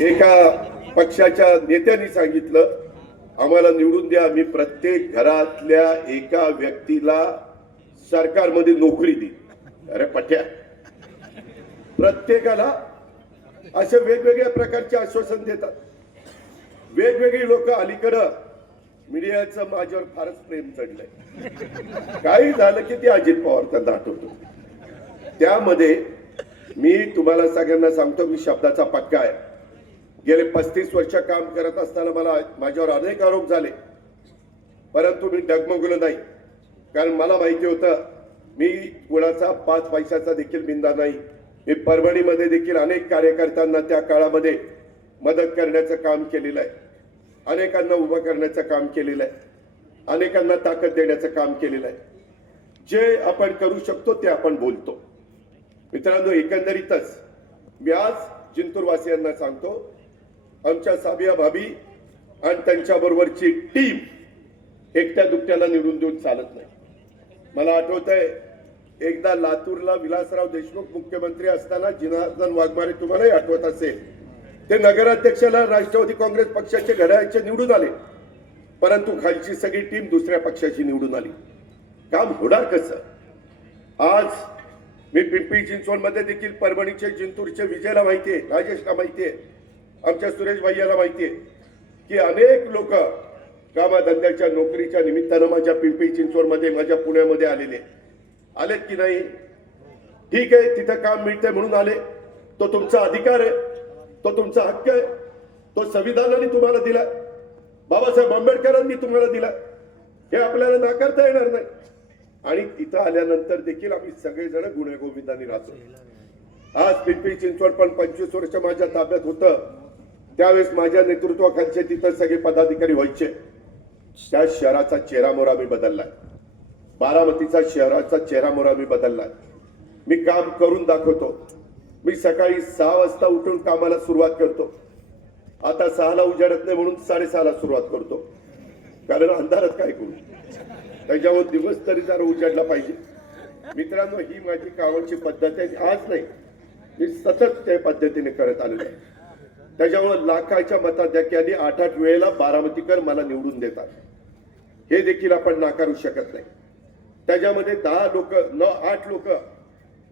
एका पक्षाच्या नेत्यांनी सांगितलं आम्हाला निवडून द्या मी प्रत्येक घरातल्या एका व्यक्तीला सरकारमध्ये नोकरी देईन. अरे पट्या. प्रत्येकाला असे वेगवेगळ्या प्रकारचे आश्वासन देतात. वेगवेगळी लोक अलीकडं मीडियाचं माझ्यावर फारच प्रेम चढलंय. काही झालं की ते अजित पवार त्यांना आठवतो त्यामध्ये मी तुम्हाला सगळ्यांना सांगतो मी शब्दाचा पक्का आहे. गेले पस्तीस वर्ष काम करत असताना मला माझ्यावर अनेक आरोप झाले. परंतु मी डगमगलो नाही. कारण मला माहिती होतं मी कुणाचा पाच पैशाचा देखील बिंदा नाही. मी परभणीमध्ये देखील अनेक कार्यकर्त्यांना त्या काळामध्ये मदत करण्याचं काम केलेलं आहे. अनेकांना उभं करण्याचं काम केलेलं आहे. अनेकांना ताकद देण्याचं काम केलेलं आहे. जे आपण करू शकतो ते आपण बोलतो. मित्रांनो एकंदरीतच मी आज जिंतूरवासियांना सांगतो आमच्या साबिया भाभी आणि त्यांच्या बरोबरची टीम एकट्या दुकट्याला निवडून देऊन चालत नाही. मला आठवत आहे एकदा लातूरला विलासराव देशमुख मुख्यमंत्री असताना जिनार्दन वाघमारे तुम्हालाही आठवत असेल. ते नगराध्यक्षाला राष्ट्रवादी काँग्रेस पक्षाचे घड्याळचे निवडून आले. परंतु खालची सगळी टीम दुसऱ्या पक्षाची निवडून आली. काम होणार कसं? आज मी पिंपरी चिंचवडमध्ये देखील परभणीचे जिंतूरचे विजयला माहिती आहे राजेशला माहिती आहे. आमच्या सुरेश भाईयाला माहिती आहे की अनेक लोक कामाधंद्याच्या नोकरीच्या निमित्तानं माझ्या पिंपरी चिंचवडमध्ये माझ्या पुण्यामध्ये आलेले. आलेत की नाही? ठीक आहे तिथं काम मिळतंय म्हणून आले. तो तुमचा अधिकार आहे. तो तुमचा हक्क आहे. तो संविधानाने तुम्हाला दिला. बाबासाहेब आंबेडकरांनी तुम्हाला दिला. हे आपल्याला नाकारता येणार नाही. आणि तिथं आल्यानंतर देखील आम्ही सगळेजण गुन्हेगोविंदांनी राहतो आज पिंपरी चिंचवड पण पंचवीस वर्ष माझ्या ताब्यात होतं. त्यावेळेस माझ्या नेतृत्वाखालचे तिथं सगळे पदाधिकारी व्हायचे. त्या शहराचा चेहरामोरा मी बदललाय. बारामतीचा शहराचा चेहरामोरा मी बदललाय. मी काम करून दाखवतो. मी सकाळी सहा वाजता उठून कामाला सुरुवात करतो. आता सहाला उजाडत नाही म्हणून साडेसहाला सुरुवात करतो. कारण अंधारात काय करू? त्याच्यावर दिवस तरी जरा उजाडला पाहिजे. मित्रांनो ही माझी कामाची पद्धत आहे. आज नाही. मी सतत त्या पद्धतीने करत आलेलो आहे. त्याच्यामुळे लाखाच्या मताधिक्याने आठ आठ वेळेला बारामतीकर मला निवडून देतात. हे देखील आपण नाकारू शकत नाही. त्याच्यामध्ये दहा लोक न आठ लोक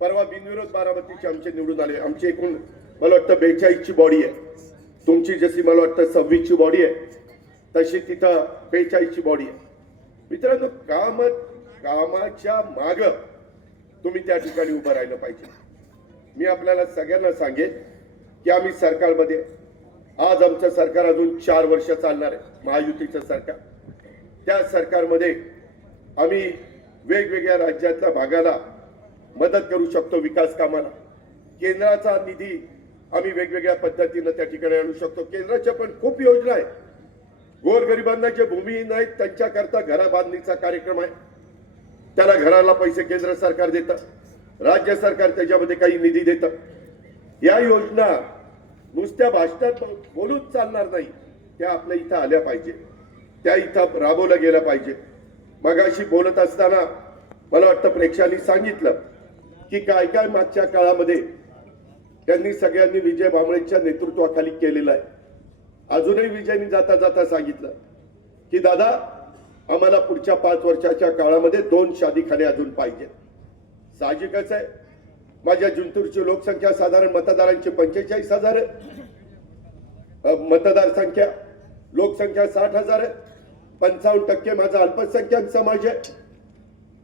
परवा बिनविरोध बारामतीचे आमचे निवडून आले. आमची एकूण मला वाटतं बेचाळीसची बॉडी आहे. तुमची जशी मला वाटतं सव्वीसची बॉडी आहे तशी तिथं बेचाळीसची बॉडी आहे. मित्रांनो काम कामाच्या माग तुम्ही त्या ठिकाणी उभं राहिलं पाहिजे. मी आपल्याला सगळ्यांना सांगेन की आम्ही सरकारमध्ये आज आमचं सरकार अजून चार वर्ष चालणार आहे महायुतीचं सरकार. त्या सरकारमध्ये आम्ही वेगवेगळ्या राज्यातल्या भागाला मदत करू शकतो विकास कामाला. केंद्राचा निधी आम्ही वेगवेगळ्या पद्धतीनं त्या ठिकाणी आणू शकतो. केंद्राच्या पण खूप योजना आहेत. गोरगरिबांना जे भूमिहीन आहेत त्यांच्याकरता घरा बांधणीचा कार्यक्रम आहे. त्याला घराला पैसे केंद्र सरकार देतं. राज्य सरकार त्याच्यामध्ये काही निधी देतं. या योजना नुसत्या भाषणात बोलून चालणार नाही. त्या आपल्या इथं आल्या पाहिजे. त्या इथं राबवल्या गेल्या पाहिजे. मगाशी बोलत असताना मला वाटतं प्रेक्षकांनी सांगितलं की काय काय मागच्या काळामध्ये त्यांनी सगळ्यांनी विजय भांबळेच्या नेतृत्वाखाली केलेलं आहे. अजूनही विजयनी जाता जाता सांगितलं की दादा आम्हाला पुढच्या पाच वर्षाच्या काळामध्ये दोन शादीखाने अजून पाहिजेत. साहजिकच आहे. माझ्या जिंतूरची लोकसंख्या साधारण मतदारांची पंचेचाळीस हजार मतदारसंख्या मतदार संख्या लोकसंख्या साठ हजार पंचावन्न टक्के माझा अल्पसंख्याक समाज आहे.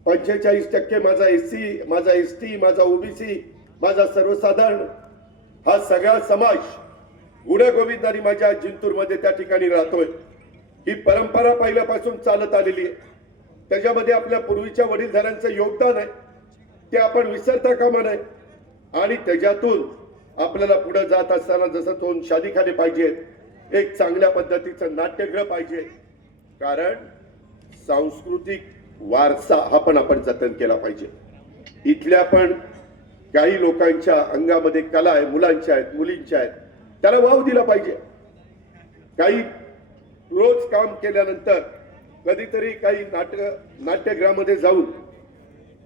पंचेचाळीस टक्के माझा एस सी माझा एस टी माझा ओबीसी माझा सर्वसाधारण. हा सगळा समाज गुन्हे माझ्या जिंतूरमध्ये त्या ठिकाणी राहतोय. ही परंपरा पहिल्यापासून चालत आलेली आहे. त्याच्यामध्ये आपल्या पूर्वीच्या वडीलधाऱ्यांचं योगदान आहे. ते आपण विसरता कामा नये. आणि त्याच्यातून आपल्याला पुढे जात असताना जसं दोन शादीखाने पाहिजेत एक चांगल्या पद्धतीचं नाट्यगृह पाहिजे. कारण सांस्कृतिक वारसा हा पण आपण जतन केला पाहिजे. इथल्या पण काही लोकांच्या अंगामध्ये कला आहे मुलांच्या आहेत मुलींच्या आहेत त्याला वाव दिला पाहिजे. काही रोज काम केल्यानंतर कधीतरी काही नाटक नाट्यगृहामध्ये जाऊन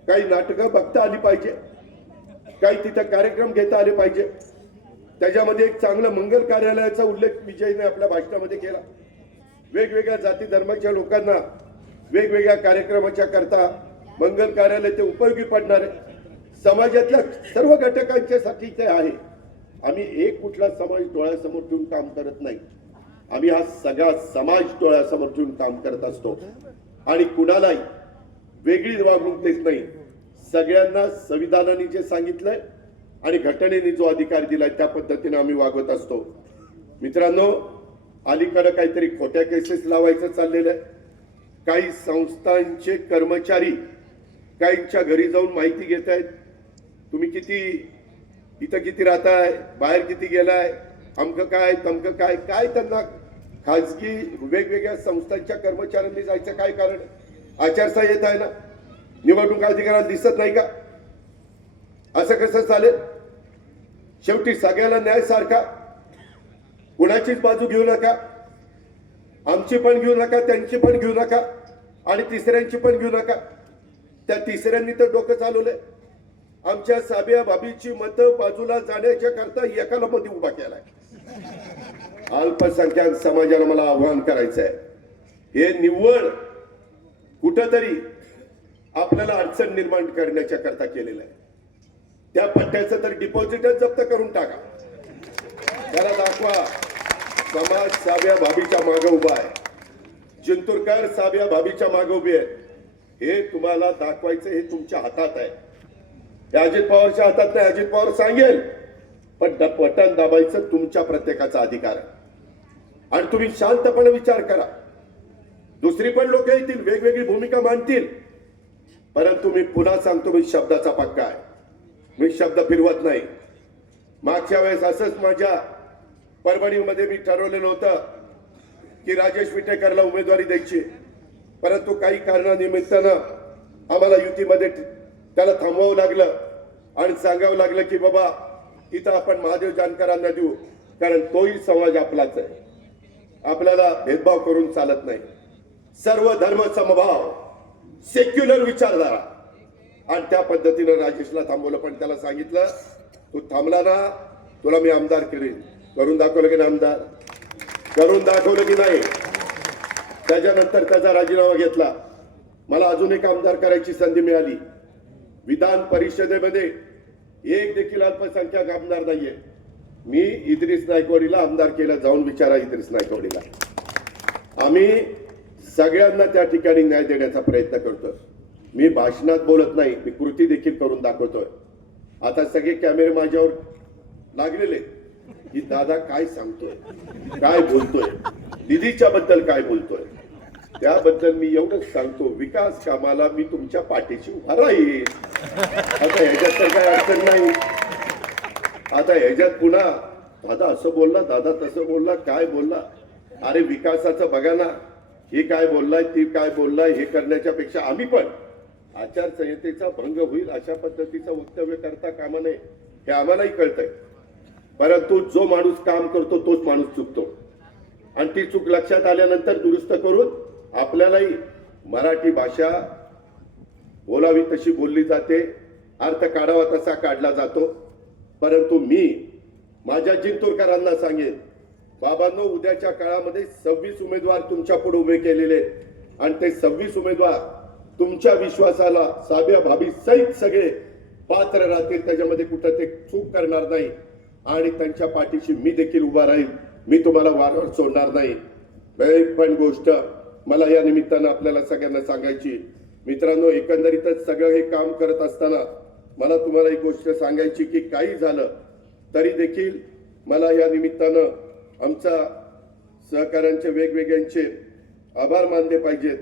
काही नाटकं बघता आली पाहिजे. काही तिथं कार्यक्रम घेता आले पाहिजे. त्याच्यामध्ये एक चांगलं मंगल कार्यालयाचा उल्लेख विजयने आपल्या भाषणामध्ये केला. वेगवेगळ्या जाती धर्माच्या लोकांना वेगवेगळ्या कार्यक्रमाच्या करता मंगल कार्यालय ते उपयोगी पडणार. आहे समाजातल्या सर्व घटकांच्यासाठी ते आहे. आम्ही एक कुठला समाज डोळ्यासमोर ठेवून काम करत नाही. आम्ही हा सगळा समाज डोळ्यासमोर ठेवून काम करत असतो. आणि कुणालाही वेगळी वागणूक देत नाही. सगळ्यांना संविधानाने जे सांगितलंय आणि घटनेने जो अधिकार दिलाय त्या पद्धतीने आम्ही वागवत असतो. मित्रांनो अलीकडं काहीतरी खोट्या केसेस लावायचं चाललेलं आहे. काही संस्थांचे कर्मचारी काहींच्या घरी जाऊन माहिती घेत आहेत. तुम्ही किती इथं किती राहताय बाहेर किती गेलाय अमकं काय तमकं काय काय त्यांना खाजगी वेगवेगळ्या संस्थांच्या कर्मचाऱ्यांनी जायचं काय कारण आचारसंहिता आहे ना निवडणूक अधिकाऱ्याला दिसत नाही का? असं कसं चालेल? शेवटी सगळ्याला न्याय सारखा? कुणाचीच बाजू घेऊ नका. आमची पण घेऊ नका त्यांची पण घेऊ नका आणि तिसऱ्यांची पण घेऊ नका. त्या तिसऱ्यांनी तर डोकं चालवलंय. आमच्या साबिया बाबीची मतं बाजूला जाण्याच्या करता एकाला मध्ये उभा केलाय. अल्पसंख्याक समाजाला मला आव्हान करायचं आहे हे निव्वळ कुठंतरी आपल्याला अडचण निर्माण करण्याच्या करता केलेलं आहे. त्या पट्ट्याचं तर डिपॉझिटच जप्त करून टाका. त्याला दाखवा समाज साब्या भाभीच्या मागे उभा आहे. जिंतूरकर साव्या भाभीच्या मागे उभे आहेत. हे तुम्हाला दाखवायचं हे तुमच्या हातात आहे. हे अजित पवारच्या हातात नाही अजित पवार सांगेल. पण द- बटन दाबायचं तुमच्या प्रत्येकाचा अधिकार आहे. आणि तुम्ही शांतपणे विचार करा. दुसरी पण लोक येतील वेगवेगळी भूमिका मांडतील. परंतु मी पुन्हा सांगतो मी शब्दाचा पक्का आहे. मी शब्द फिरवत नाही. मागच्या वेळेस असंच माझ्या परभणीमध्ये मी ठरवलेलं होतं की राजेश विटेकरला उमेदवारी द्यायची. परंतु काही कारणानिमित्तानं आम्हाला युतीमध्ये त्याला थांबवावं लागलं आणि सांगावं लागलं की बाबा इथं आपण महादेव जानकरांना देऊ. कारण तोही समाज आपलाच आहे. आपल्याला भेदभाव करून चालत नाही. सर्व धर्म समभाव सेक्युलर विचारधारा. आणि त्या पद्धतीनं राजेशला थांबवलं पण त्याला सांगितलं तू थांबला ना तुला मी आमदार करेन. करून दाखवलं की नाही आमदार? करून दाखवलं की नाही? त्याच्यानंतर त्याचा राजीनामा घेतला. मला अजून एक आमदार करायची संधी मिळाली. विधान परिषदेमध्ये एक देखील अल्पसंख्याक आमदार नाहीये. मी इद्रिस नायकवाडीला आमदार केला जाऊन विचारा इद्रिस नायकवाडीला. आम्ही सगळ्यांना त्या ठिकाणी न्याय देण्याचा प्रयत्न करतोय. मी भाषणात बोलत नाही मी कृती देखील करून दाखवतोय. आता सगळे कॅमेरे माझ्यावर लागलेले की दादा काय सांगतोय? काय बोलतोय? दिदीच्या बद्दल काय बोलतोय? त्याबद्दल मी एवढंच सांगतो. विकास कामाला मी तुमच्या पाठीशी उभा राहील आता ह्याच्यात तर काय अडचण नाही. आता ह्याच्यात पुन्हा दादा असं बोलला दादा तसं बोलला काय बोलला? अरे विकासाचं बघा ना. हे काय बोललाय ती काय बोललाय हे करण्याच्या पेक्षा आम्ही पण आचारसंहितेचा भंग होईल अशा पद्धतीचं वक्तव्य करता कामा नये हे आम्हालाही कळतंय. परंतु जो माणूस काम करतो तोच माणूस चुकतो. आणि ती चूक लक्षात आल्यानंतर दुरुस्त करून आपल्यालाही मराठी भाषा बोलावी तशी बोलली जाते अर्थ काढावा तसा काढला जातो. परंतु मी माझ्या जिंतूरकरांना सांगेन बाबांनो उद्याच्या काळामध्ये सव्वीस उमेदवार तुमच्यापुढे उभे केलेले आणि ते सव्वीस उमेदवार तुमच्या विश्वासाला साध्या भाभी सहित सगळे पात्र राहतील. त्याच्यामध्ये कुठं ते चूक करणार नाही. आणि त्यांच्या पाठीशी मी देखील उभा राहील. मी तुम्हाला वारंवार सोडणार नाही. एक पण गोष्ट. मला या निमित्तानं आपल्याला सगळ्यांना सांगायची मित्रांनो एकंदरीतच सगळं हे काम करत असताना मला तुम्हाला एक गोष्ट सांगायची की काही झालं तरी देखील मला या निमित्तानं आमचा सहकाऱ्यांचे वेगवेगळ्यांचे आभार मानले पाहिजेत.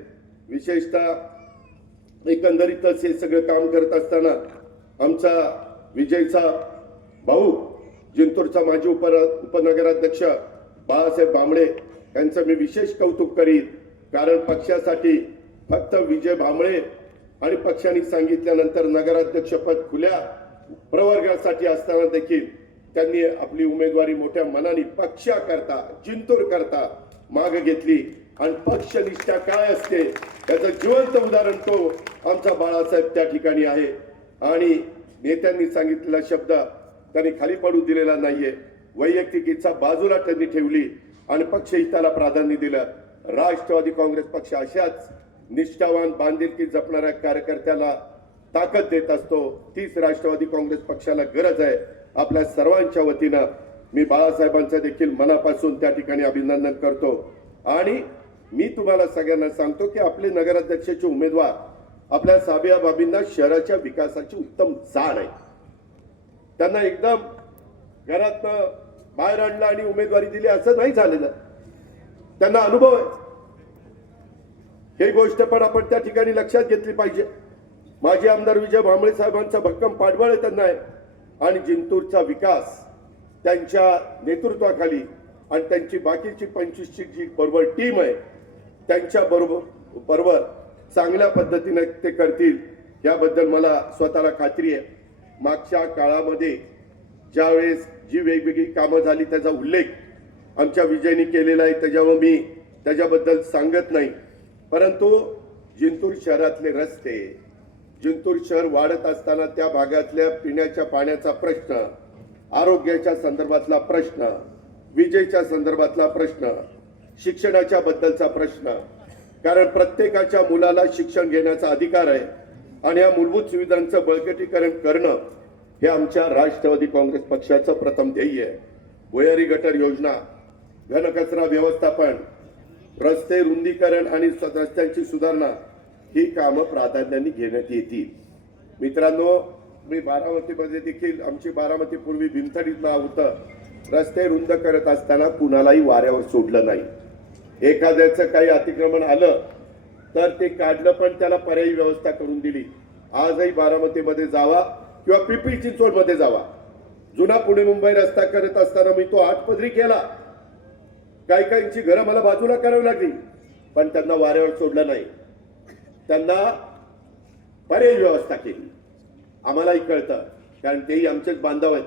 विशेषतः एकंदरीतच हे सगळं काम करत असताना आमचा विजयचा भाऊ जिंतूरचा माजी उप उपनगराध्यक्ष बाळासाहेब बांबळे यांचं मी विशेष कौतुक करीन. कारण पक्षासाठी फक्त विजय भांबळे आणि पक्षाने सांगितल्यानंतर नगराध्यक्षपद खुल्या प्रवर्गासाठी असताना देखील त्यांनी आपली उमेदवारी मोठ्या मनाने पक्षाकरता जिंतूर करता माग घेतली. आणि पक्षनिष्ठा काय असते त्याचं जिवंत उदाहरण तो आमचा बाळासाहेब त्या ठिकाणी आहे. आणि नेत्यांनी सांगितलेला शब्द त्यांनी खाली पडू दिलेला नाहीये. वैयक्तिक इच्छा बाजूला त्यांनी ठेवली आणि पक्षहिताला प्राधान्य दिलं. राष्ट्रवादी काँग्रेस पक्ष अशाच निष्ठावान बांधिलकी जपणाऱ्या कार्यकर्त्याला ताकद देत असतो. तीच राष्ट्रवादी काँग्रेस पक्षाला गरज आहे. आपल्या सर्वांच्या वतीनं मी बाळासाहेबांचं देखील मनापासून त्या ठिकाणी अभिनंदन करतो. आणि मी तुम्हाला सगळ्यांना सांगतो की आपले नगराध्यक्षाचे उमेदवार आपल्या साबिया बाबींना शहराच्या विकासाची उत्तम जाण आहे. त्यांना एकदम घरात बाहेर आणलं आणि उमेदवारी दिली असं नाही झालेलं. त्यांना अनुभव आहे. ही गोष्ट पण आपण त्या ठिकाणी लक्षात घेतली पाहिजे. माजी आमदार विजय भांबळे साहेबांचा भक्कम पाठबळ त्यांना आहे आणि जिंतूरचा विकास त्यांच्या नेतृत्वाखाली आणि त्यांची बाकीची पंचवीसची जी बरोबर टीम आहे त्यांच्या बरोबर बरोबर चांगल्या पद्धतीने ते करतील याबद्दल मला स्वतःला खात्री आहे. मागच्या काळामध्ये ज्यावेळेस जी वेगवेगळी कामं झाली त्याचा उल्लेख आमच्या विजयनी केलेला आहे त्याच्यावर मी त्याच्याबद्दल सांगत नाही. परंतु जिंतूर शहरातले रस्ते जिंतूर शहर वाढत असताना त्या भागातल्या पिण्याच्या पाण्याचा प्रश्न आरोग्याच्या संदर्भातला प्रश्न विजेच्या संदर्भातला प्रश्न शिक्षणाच्या बद्दलचा प्रश्न. कारण प्रत्येकाच्या मुलाला शिक्षण घेण्याचा अधिकार आहे आणि या मूलभूत सुविधांचं बळकटीकरण करणं हे आमच्या राष्ट्रवादी काँग्रेस पक्षाचं प्रथम ध्येय आहे. भुयारी गटर योजना घनकचरा व्यवस्थापन रस्ते रुंदीकरण आणि रस्त्यांची सुधारणा ही कामं प्राधान्याने घेण्यात येतील. मित्रांनो मी बारामतीमध्ये देखील आमची बारामती पूर्वी भिंथडीत नाव होतं. रस्ते रुंद करत असताना कुणालाही वाऱ्यावर सोडलं नाही. एखाद्याचं काही अतिक्रमण आलं तर ते काढलं पण त्याला पर्यायी व्यवस्था करून दिली. आजही बारामतीमध्ये जावा किंवा पिंपरी चिंचवडमध्ये जावा. जुना पुणे मुंबई रस्ता करत असताना मी तो आठपदरी केला. काही काहींची घरं मला बाजूला करावी लागली पण त्यांना वाऱ्यावर सोडलं नाही. त्यांना पर्यायी व्यवस्था केली. आम्हालाही कळतं. कारण तेही आमचेच बांधव आहेत.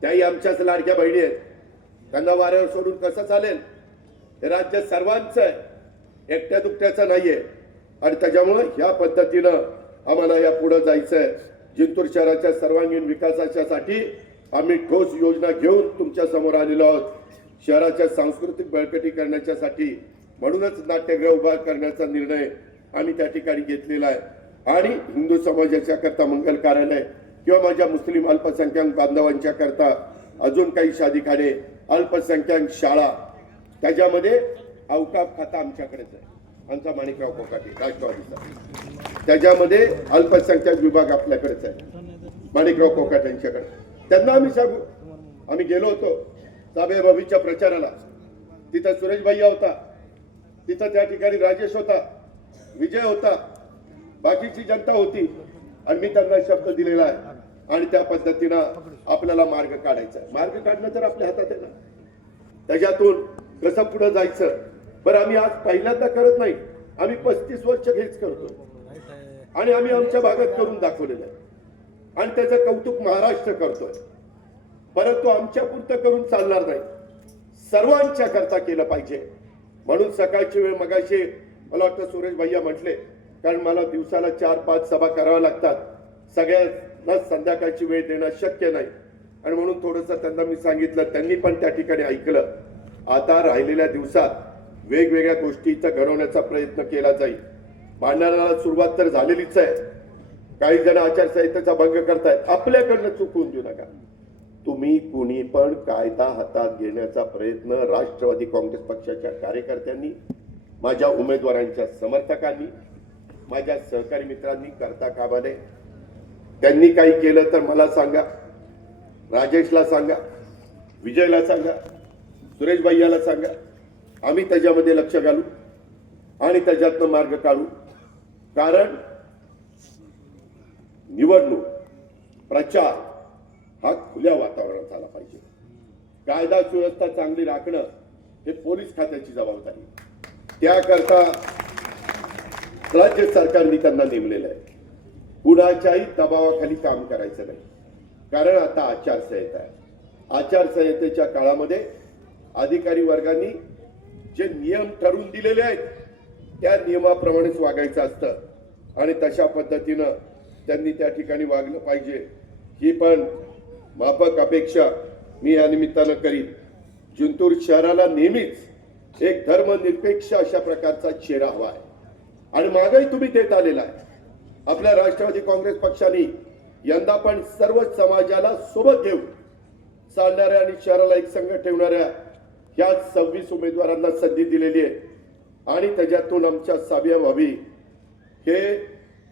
त्याही आमच्याच लाडक्या बहिणी आहेत. त्यांना वाऱ्यावर सोडून कसं चालेल? हे राज्य सर्वांचं आहे. एकट्या दुकट्याचं आहे आणि त्याच्यामुळं ह्या पद्धतीनं आम्हाला या पुढं जायचं आहे जिंतूर शहराच्या सर्वांगीण विकासाच्यासाठी आम्ही ठोस योजना घेऊन तुमच्यासमोर आलेलो आहोत. शहराच्या सांस्कृतिक बळकटी करण्याच्यासाठी म्हणूनच नाट्यगृह उभा करण्याचा निर्णय आम्ही त्या ठिकाणी घेतलेला आहे. आणि हिंदू समाजाच्या करता मंगल कार्यालय किंवा माझ्या मुस्लिम अल्पसंख्याक बांधवांच्या करता अजून काही शादीखाने अल्पसंख्याक शाळा त्याच्यामध्ये अवकाफ खाता आमच्याकडेच आहे. आमचा माणिकराव कोकाटे राष्ट्रवादीचा त्याच्यामध्ये अल्पसंख्याक विभाग आपल्याकडेच आहे. माणिकराव कोकाटे यांच्याकडे. त्यांना आम्ही सांगू. आम्ही गेलो होतो. साबेबाबीच्या प्रचाराला. तिथं सुरेश भैया होता. तिथं त्या ठिकाणी राजेश होता. विजय होता. बाकीची जनता होती. आणि मी त्यांना शब्द दिलेला आहे. आणि त्या पद्धतीनं आपल्याला मार्ग काढायचा मार्ग काढणं तर आपल्या हातात आहे ना. त्याच्यातून कसं पुढे जायचं? बरं आम्ही आज पहिल्यांदा करत नाही. आम्ही पस्तीस वर्ष हेच करतो. आणि आम्ही आमच्या भागात करून दाखवलेलं आहे. आणि त्याचं कौतुक महाराष्ट्र करतोय. परंतु आमच्या पुरतं करून चालणार नाही. सर्वांच्या करता केलं पाहिजे. म्हणून सकाळची वेळ मगाशी मला वाटतं सुरेश भैया म्हटले कारण मला दिवसाला चार पाच सभा कराव्या लागतात. सगळ्यांना संध्याकाळची वेळ देणं शक्य नाही. आणि म्हणून थोडंसं त्यांना मी सांगितलं त्यांनी पण त्या ठिकाणी ऐकलं. आता राहिलेल्या दिवसात वेगवेगळ्या गोष्टीचा घडवण्याचा प्रयत्न केला जाईल. भांडणाला सुरुवात तर झालेलीच आहे. काही जण आचारसंहितेचा भंग करतायत. आपल्याकडनं चुकवून देऊ नका. तुम्ही कुणी पण कायदा हातात घेण्याचा प्रयत्न राष्ट्रवादी काँग्रेस पक्षाच्या कार्यकर्त्यांनी माझ्या उमेदवारांच्या समर्थकांनी माझ्या सहकारी मित्रांनी करता कामा नये त्यांनी काही केलं तर मला सांगा राजेशला सांगा विजयला सांगा सुरेश भैयाला सांगा. आम्ही त्याच्यामध्ये लक्ष घालू आणि त्याच्यातनं मार्ग काढू. कारण निवडणूक प्रचार हा खुल्या वातावरणात झाला पाहिजे. कायदा सुव्यवस्था चांगली राखणं हे पोलीस खात्याची जबाबदारी. त्याकरता राज्य सरकारने त्यांना नेमलेलं आहे. कुणाच्याही दबावाखाली काम करायचं नाही. कारण आता आचारसंहिता आहे. आचारसंहितेच्या काळामध्ये अधिकारी वर्गांनी जे नियम ठरवून दिलेले आहेत त्या नियमाप्रमाणेच वागायचं असतं. आणि तशा पद्धतीनं त्यांनी त्या ठिकाणी वागलं पाहिजे. ही पण माफक अपेक्षा मी या निमित्तानं करीन. जिंतूर शहराला नेहमीच एक धर्मनिरपेक्ष अशा प्रकारचा चेहरा हवा आहे. आणि मागही तुम्ही देत आलेला आहे. आपल्या राष्ट्रवादी काँग्रेस पक्षाने यंदा पण सर्व समाजाला सोबत घेऊन चालणाऱ्या आणि शहराला एक संघ ठेवणाऱ्या या सव्वीस उमेदवारांना संधी दिलेली आहे. आणि त्याच्यातून आमच्या साबिया भाभी हे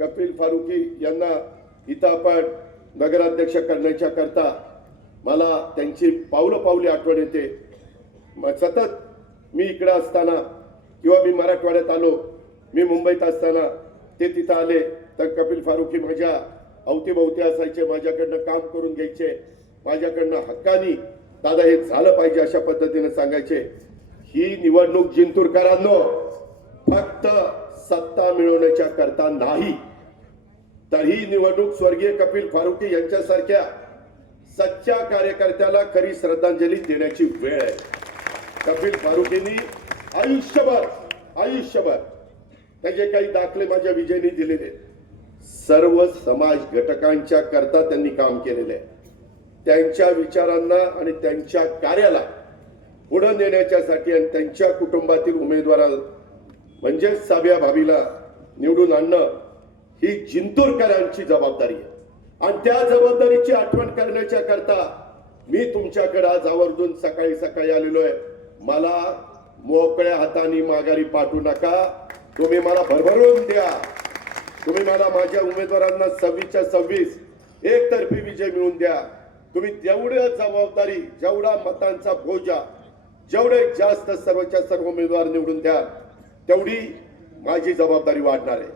कपिल फारुकी यांना इथं आपण नगराध्यक्ष करण्याच्या करता मला त्यांची पावलं पावली आठवण येते. सतत मी इकडं असताना किंवा मी मराठवाड्यात आलो मी मुंबईत असताना ते तिथं आले तर कपिल फारुखी माझ्या अवतीभोवती असायचे माझ्याकडनं काम करून घ्यायचे माझ्याकडनं हक्कानी दादा हे झालं पाहिजे अशा पद्धतीने सांगायचे. ही निवडणूक जिंतूरकरांनो फक्त सत्ता मिळवण्याच्या करता नाही. तर ही निवडणूक स्वर्गीय कपिल फारुकी यांच्यासारख्या सच्च्या कार्यकर्त्याला खरी श्रद्धांजली देण्याची वेळ आहे. कपिल फारुकींनी आयुष्यभर आयुष्यभर त्याचे काही दाखले माझ्या विजयने दिलेले. सर्व समाज घटकांच्या करता त्यांनी काम केलेले. आहे त्यांच्या विचारांना आणि त्यांच्या कार्याला पुढे नेण्याच्यासाठी आणि त्यांच्या कुटुंबातील उमेदवाराला म्हणजेच साबिया भाभीला निवडून आणणं ही जिंतूरकरांची जबाबदारी आहे. आणि त्या जबाबदारीची आठवण करण्याच्या करता मी तुमच्याकडे आज आवर्जून सकाळी सकाळी आलेलो आहे. मला मोकळ्या हाताने माघारी पाठवू नका. तुम्ही मला भरभरून द्या. तुम्ही मला माझ्या उमेदवारांना सव्वीसच्या सव्वीस एकतर्फी विजय मिळवून द्या. तुम्ही तेवढ्या जबाबदारी जेवढा मतांचा भोजा जेवढे जास्त सर्वच्या सर्व उमेदवार निवडून द्या तेवढी माझी जबाबदारी वाढणार आहे.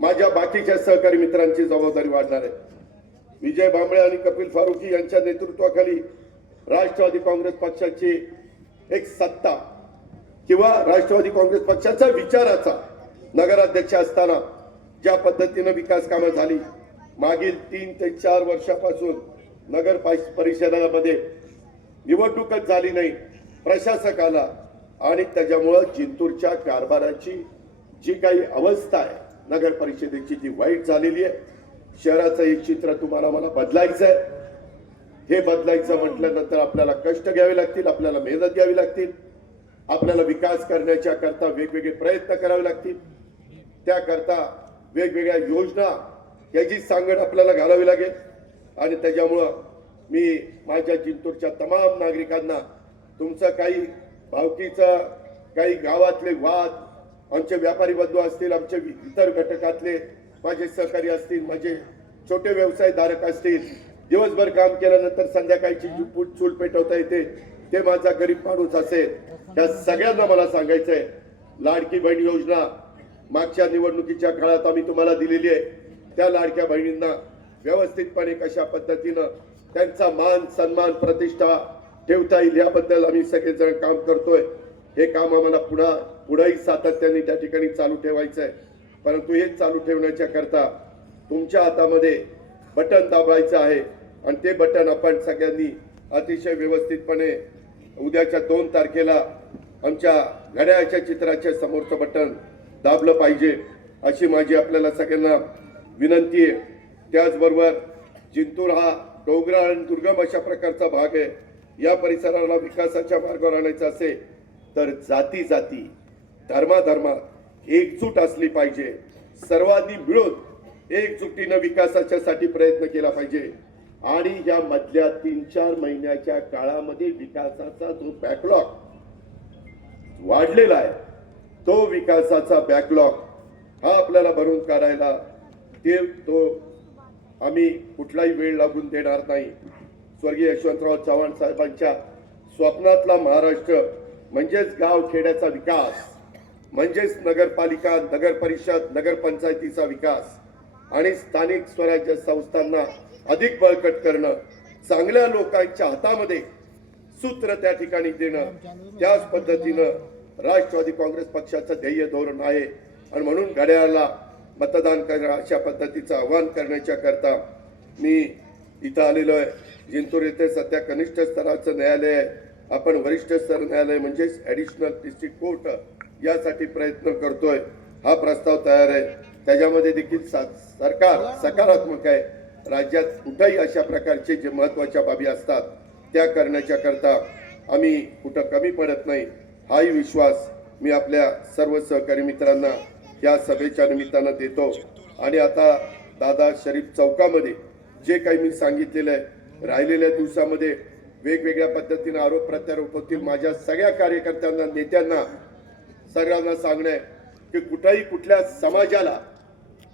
माझ्या बाकीच्या सहकारी मित्रांची जबाबदारी वाढणार आहे. विजय भांबळे आणि कपिल फारुकी यांच्या नेतृत्वाखाली राष्ट्रवादी काँग्रेस पक्षाची एक सत्ता किंवा राष्ट्रवादी काँग्रेस पक्षाचा विचाराचा नगराध्यक्ष असताना ज्या पद्धतीनं विकास कामं झाली मागील तीन ते चार वर्षापासून नगर परिषदामध्ये निवडणूकच झाली नाही प्रशासकाला आणि त्याच्यामुळं जिंतूरच्या कारभाराची जी काही अवस्था आहे नगर परिषदेची ती वाईट झालेली आहे शहराचं एक चित्र तुम्हाला मला बदलायचं आहे हे बदलायचं म्हटल्यानंतर आपल्याला कष्ट घ्यावे लागतील आपल्याला मेहनत घ्यावी लागतील. आपल्याला विकास करण्याच्या करता वेगवेगळे प्रयत्न करावे लागतील. त्याकरता वेगवेगळ्या योजना याची सांगड आपल्याला घालावी लागेल. आणि त्याच्यामुळं मी माझ्या जिंतूरच्या तमाम नागरिकांना तुमचं काही भावकीचं काही गावातले वाद आमचे व्यापारी बंधू असतील आमचे इतर घटकातले माझे सहकारी असतील माझे छोटे व्यवसायधारक असतील दिवसभर काम केल्यानंतर संध्याकाळची जी पूट चूल पेटवता येते ते माझा गरीब माणूस असेल. त्या सगळ्यांना मला सांगायचंय लाडकी बहीण योजना मागच्या निवडणुकीच्या काळात आम्ही तुम्हाला दिलेली आहे. त्या लाडक्या बहिणींना व्यवस्थितपणे कशा पद्धतीनं त्यांचा मान सन्मान प्रतिष्ठा ठेवता येईल याबद्दल आम्ही सगळेजण काम करतोय. हे काम आम्हाला पुढा पुढेही सातत्याने त्या ठिकाणी चालू ठेवायचं आहे परंतु हे चालू ठेवण्याच्या करता तुमच्या हातामध्ये बटन दाबायचं आहे. आणि ते बटन आपण सगळ्यांनी अतिशय व्यवस्थितपणे उद्याच्या दोन तारखेला आमच्या घड्याळाच्या चित्राच्या समोरचं बटन दाबलं पाहिजे अशी माझी आपल्याला सगळ्यांना विनंती आहे. त्याचबरोबर जिंतूर हा डोंगराळ आणि दुर्गम अशा प्रकारचा भाग आहे. या परिसराला विकासाच्या मार्गावर आणायचं असेल तर जाती जाती धर्माधर्मात एकजूट असली पाहिजे. सर्वांनी मिळून एकजुटीनं विकासाच्यासाठी प्रयत्न केला पाहिजे. आणि या मधल्या तीन चार महिन्याच्या काळामध्ये विकासाचा जो बॅकलॉग वाढलेला आहे तो विकासाचा बॅकलॉग हा आपल्याला भरून काढायला ते तो आम्ही कुठलाही वेळ लागून देणार नाही. स्वर्गीय यशवंतराव चव्हाण साहेबांच्या स्वप्नातला महाराष्ट्र म्हणजेच गाव खेड्याचा विकास म्हणजेच नगरपालिका नगर परिषद नगरपंचायतीचा विकास आणि स्थानिक स्वराज्य संस्थांना अधिक बळकट करणं चांगल्या लोकांच्या हातामध्ये सूत्र त्या ठिकाणी देणं त्याच पद्धतीनं राष्ट्रवादी काँग्रेस पक्षाचं ध्येय धोरण आहे. आणि म्हणून घड्याळाला मतदान करणं अशा पद्धतीचं आवाहन करण्याच्या करता मी इथं आलेलो आहे. जिंतूर येथे सध्या कनिष्ठ स्तराचं न्यायालय आहे. आपण वरिष्ठ स्तर न्यायालय म्हणजेच ॲडिशनल डिस्ट्रिक्ट कोर्ट यासाठी प्रयत्न करतोय. हा प्रस्ताव तयार आहे. त्याच्यामध्ये देखील सा- सरकार सकारात्मक आहे. राज्यात कुठंही अशा प्रकारचे जे महत्त्वाच्या बाबी असतात त्या करण्याच्या करता आम्ही कुठं कमी पडत नाही. हाही विश्वास मी आपल्या सर्व सहकारी मित्रांना या सभेच्या निमित्तानं देतो. आणि आता दादा शरीफ चौकामध्ये जे काही मी सांगितलेलं आहे राहिलेल्या दिवसामध्ये वेगवेगळ्या पद्धतीने आरोप प्रत्यारोप होतील. माझ्या सगळ्या कार्यकर्त्यांना नेत्यांना सगळ्यांना सांगणं आहे की कुठंही कुठल्या समाजाला